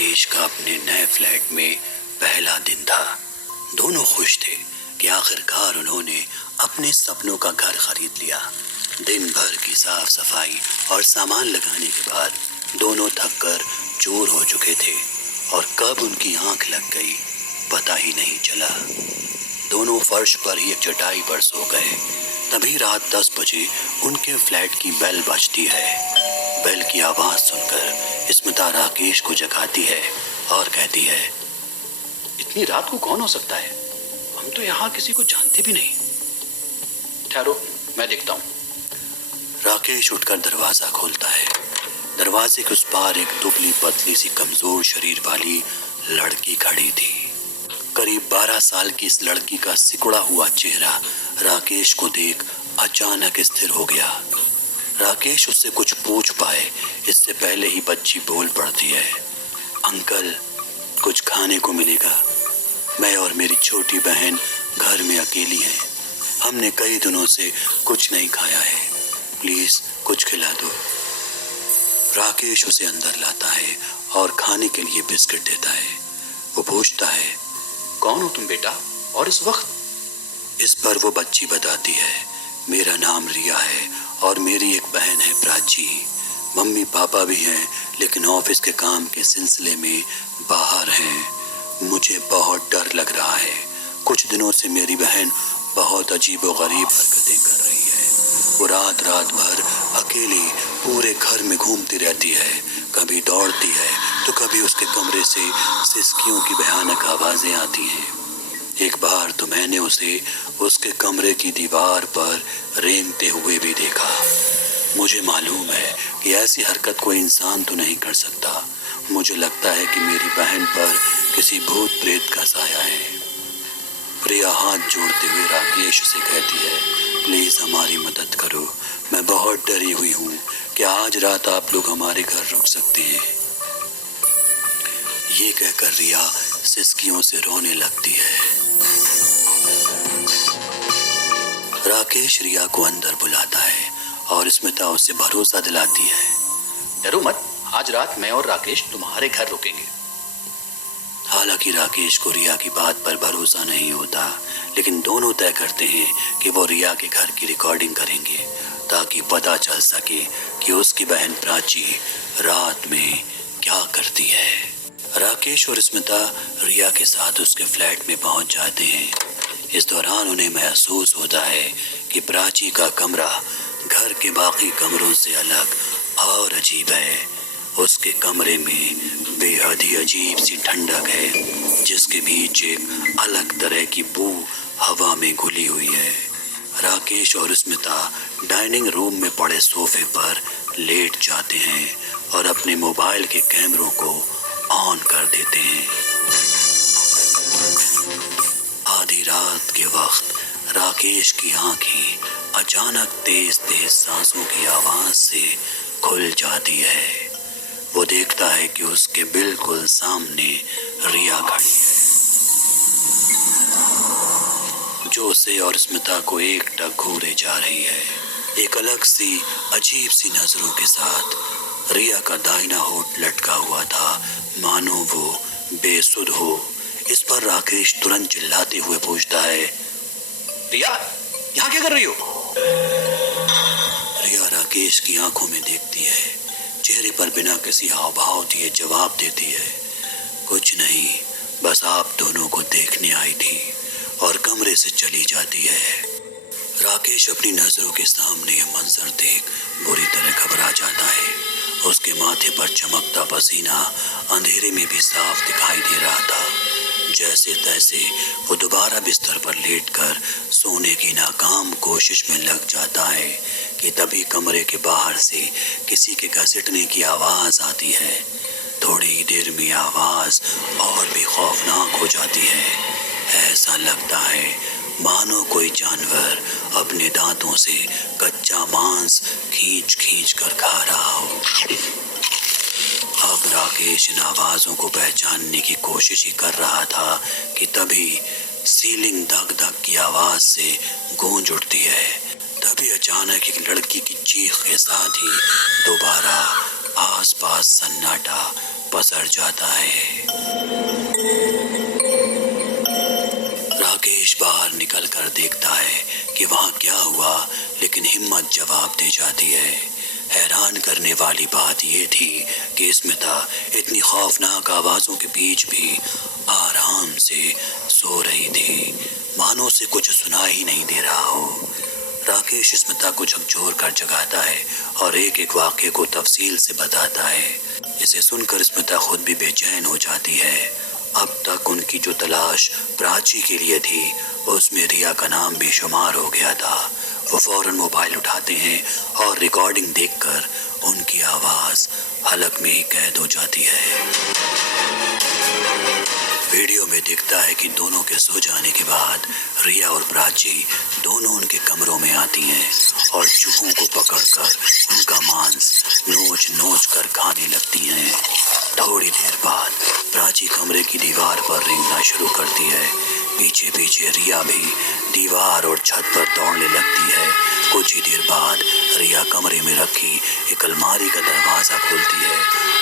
राकेश का अपने नए फ्लैट में पहला दिन था। दोनों खुश थे कि आखिरकार उन्होंने अपने सपनों का घर खरीद लिया। दिन भर की साफ सफाई और सामान लगाने के बाद दोनों थककर चूर हो चुके थे और कब उनकी आंख लग गई पता ही नहीं चला। दोनों फर्श पर ही एक चटाई पर सो गए। तभी रात 10 बजे उनके फ्लैट की बेल बजती है। बेल की आवाज सुनकर स्मिता राकेश को जगाती है और कहती है, इतनी रात को कौन हो सकता है? हम तो यहाँ किसी को जानते भी नहीं। ठहरो, मैं देखता हूँ। राकेश उठकर दरवाजा खोलता है। दरवाजे के उस पार एक दुबली पतली सी कमजोर शरीर वाली लड़की खड़ी थी। करीब 12 साल की इस लड़की का सिकुड़ा हुआ चेहरा राकेश को देख अचानक स्थिर हो गया। राकेश उससे कुछ पूछ पाए इससे पहले ही बच्ची बोल पड़ती है, अंकल कुछ खाने को मिलेगा? मैं और मेरी छोटी बहन घर में अकेली हैं। हमने कई दिनों से कुछ नहीं खाया है, प्लीज कुछ खिला दो। राकेश उसे अंदर लाता है और खाने के लिए बिस्किट देता है। वो पूछता है, कौन हो तुम बेटा और इस वक्त? इस पर वो बच्ची बताती है, मेरा नाम रिया है और मेरी एक बहन है प्राची। मम्मी पापा भी हैं लेकिन ऑफिस के काम के सिलसिले में बाहर हैं। मुझे बहुत डर लग रहा है। कुछ दिनों से मेरी बहन बहुत अजीब और गरीब हरकतें कर रही है। वो रात भर अकेली पूरे घर में घूमती रहती है। कभी दौड़ती है तो कभी उसके कमरे से सिसकियों की भयानक आवाजें आती हैं। एक बार तो मैंने उसे उसके कमरे की दीवार पर रेंगते हुए भी देखा। मुझे मालूम है कि ऐसी हरकत कोई इंसान तो नहीं कर सकता। मुझे लगता है कि मेरी बहन पर किसी भूत प्रेत का साया है। प्रिया हाथ जोड़ते हुए राकेश से कहती है, प्लीज हमारी मदद करो। मैं बहुत डरी हुई हूँ कि आज रात आप लोग हमारे घर रुक सकते हैं। ये कहकर रिया सिसकियों से रोने लगती है। राकेश रिया को अंदर बुलाता है और स्मिता उससे भरोसा दिलाती है, डरो मत, आज रात मैं और राकेश तुम्हारे घर रुकेंगे। हालांकि राकेश को रिया की बात पर भरोसा नहीं होता, लेकिन दोनों तय करते हैं कि वो रिया के घर की रिकॉर्डिंग करेंगे ताकि पता चल सके कि उसकी बहन प्राची रात में क्या करती है। राकेश और स्मिता रिया के साथ उसके फ्लैट में पहुंच जाते हैं। इस दौरान उन्हें महसूस होता है कि प्राची का कमरा घर के बाकी कमरों से अलग और अजीब है। उसके कमरे में बेहद ही अजीब सी ठंडक है जिसके बीच एक अलग तरह की बू हवा में घुली हुई है। राकेश और स्मिता डाइनिंग रूम में पड़े सोफे पर लेट जाते हैं और अपने मोबाइल के कैमरों को ऑन कर देते हैं। आधी रात के वक्त राकेश की आंखें अचानक तेज तेज सांसों की आवाज से खुल जाती है। वो देखता है कि उसके बिल्कुल सामने रिया खड़ी है, जो उसे और स्मिता को एकटक घूरे जा रही है। एक अलग सी अजीब सी नजरों के साथ रिया का दाहिना होठ लटका हुआ था, मानो वो बेसुध हो। इस पर राकेश तुरंत चिल्लाते हुए पूछता है, रिया यहाँ क्या कर रही हो? रिया राकेश की आंखों में देखती है, चेहरे पर बिना किसी हाव भाव दिए जवाब देती है, कुछ नहीं, बस आप दोनों को देखने आई थी, और कमरे से चली जाती है। राकेश अपनी नजरों के सामने यह मंजर देख बुरी तरह घबरा जाता है। उसके माथे पर चमकता पसीना अंधेरे में भी साफ दिखाई दे रहा था। जैसे तैसे वो दोबारा बिस्तर पर लेटकर सोने की नाकाम कोशिश में लग जाता है कि तभी कमरे के बाहर से किसी के घसीटने की आवाज आती है। थोड़ी ही देर में आवाज और भी खौफनाक हो जाती है। ऐसा लगता है मानो कोई जानवर अपने दांतों से कच्चा मांस खींच खींच कर खा रहा हो। अब राकेश इन आवाजों को पहचानने की कोशिश ही कर रहा था कि तभी सीलिंग धक धक की आवाज से गूंज उठती है। तभी अचानक एक लड़की की चीख के साथ ही दोबारा आसपास सन्नाटा पसर जाता है। राकेश बाहर निकलकर देखता है कि वहां क्या हुआ, लेकिन हिम्मत जवाब दे जाती है। हैरान करने वाली बात यह थी कि स्मिता इतनी खौफनाक आवाजों के बीच भी आराम से सो रही थी, मानो से कुछ सुना ही नहीं दे रहा हो। राकेश स्मिता को झकझोर कर जगाता है और एक एक वाक्य को तफसील से बताता है। इसे सुनकर स्मिता खुद भी बेचैन हो जाती है। अब तक उनकी जो तलाश प्राची के लिए थी, उसमें रिया का नाम भी शुमार हो गया था। वो फौरन मोबाइल उठाते हैं और रिकॉर्डिंग देखकर उनकी आवाज हलक में ही कैद हो जाती है। वीडियो में दिखता है कि दोनों के सो जाने के बाद रिया और प्राची दोनों उनके कमरों में आती हैं और चूहों को पकड़कर उनका मांस नोच नोच कर खाने लगती हैं। थोड़ी देर बाद प्राची कमरे की दीवार पर रेंगना शुरू करती है। पीछे पीछे रिया भी दीवार और छत पर दौड़ने लगती है। कुछ ही देर बाद रिया कमरे में रखी एक अलमारी का दरवाजा खोलती है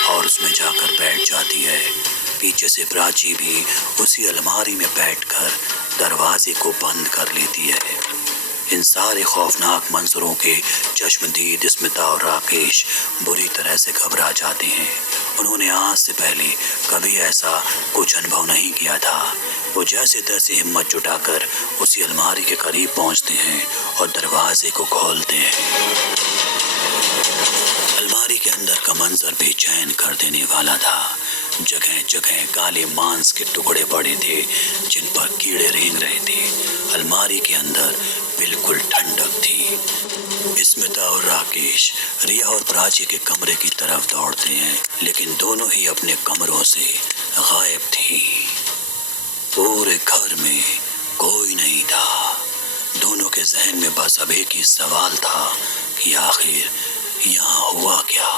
और उसमें जाकर बैठ जाती है। पीछे से प्राची भी उसी अलमारी में बैठकर दरवाजे को बंद कर लेती है। इन सारे खौफनाक मंजरों के चश्मदीद स्मिता और राकेश बुरी तरह से घबरा जाते हैं। उन्होंने आज से पहले कभी ऐसा कुछ अनुभव नहीं किया था। वो जैसे तैसे हिम्मत जुटाकर उसी अलमारी के करीब पहुंचते हैं और दरवाजे को खोलते हैं। अलमारी के अंदर का मंजर बेचैन कर देने वाला था। जगह जगह काले मांस के टुकड़े पड़े थे जिन पर कीड़े रेंग रहे थे। अलमारी के अंदर बिल्कुल ठंडक थी। स्मिता और राकेश रिया और प्राची के कमरे की तरफ दौड़ते हैं, लेकिन दोनों ही अपने कमरों से गायब थी। पूरे घर में कोई नहीं था। दोनों के जहन में बस अब एक ही सवाल था कि आखिर यहाँ हुआ क्या।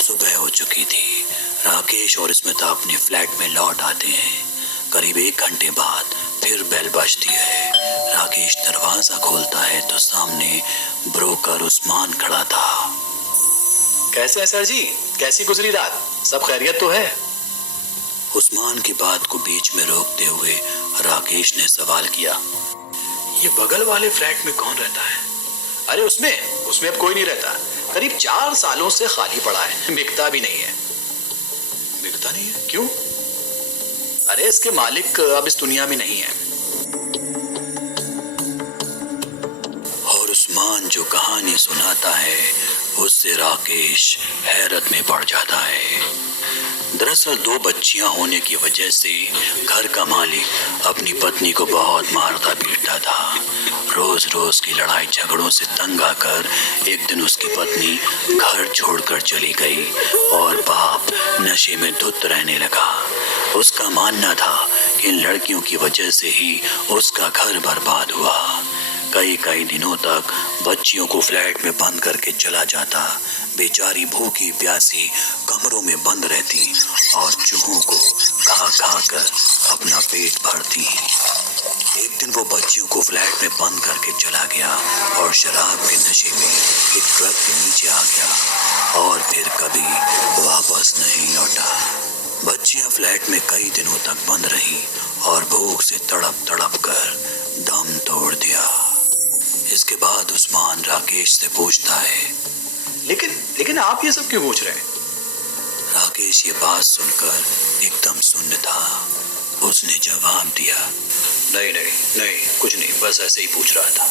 सुबह हो चुकी थी। राकेश और स्मिता अपने फ्लैट में लौट आते हैं। करीब 1 घंटे बाद फिर बेल बजती है। राकेश दरवाजा खोलता है तो सामने ब्रोकर उस्मान खड़ा था। कैसे हैं सर जी? कैसी गुजरी रात? सब खैरियत तो है? उस्मान की बात को बीच में रोकते हुए राकेश ने सवाल किया। ये बगल वाले फ्लैट में कौन रहता है? अरे उसमें अब कोई नहीं रहता। करीब 4 सालों से खाली पड़ा है, बिकता भी नहीं है। बिकता नहीं है? क्यों? अरे इसके मालिक अब इस दुनिया में नहीं है। और उस्मान जो कहानी सुनाता है उससे राकेश हैरत में पड़ जाता है। दरअसल 2 बच्चियां होने की वजह से घर का मालिक अपनी पत्नी को बहुत मारता पीटता था। रोज रोज की लड़ाई झगड़ों से तंग आकर एक दिन उसकी पत्नी घर छोड़कर चली गई और बाप नशे में धुत रहने लगा। उसका मानना था कि इन लड़कियों की वजह से ही उसका घर बर्बाद हुआ। कई दिनों तक बच्चियों को फ्लैट में बंद करके चला जाता। बेचारी भूखी प्यासी कमरों में बंद रहती और चूहों को खा खा कर अपना पेट भरती। एक दिन वो बच्चियों को फ्लैट में बंद करके चला गया और शराब के नशे में एक ट्रक के नीचे आ गया और फिर कभी वापस नहीं लौटा। बच्चियां फ्लैट में कई दिनों तक बंद रही और भूख से तड़प तड़प कर दम तोड़ दिया। इसके बाद उस्मान राकेश से पूछता है, लेकिन आप ये सब क्यों पूछ रहे हैं? राकेश ये बात सुनकर एकदम सुन्न था। उसने जवाब दिया, नहीं कुछ नहीं, बस ऐसे ही पूछ रहा था।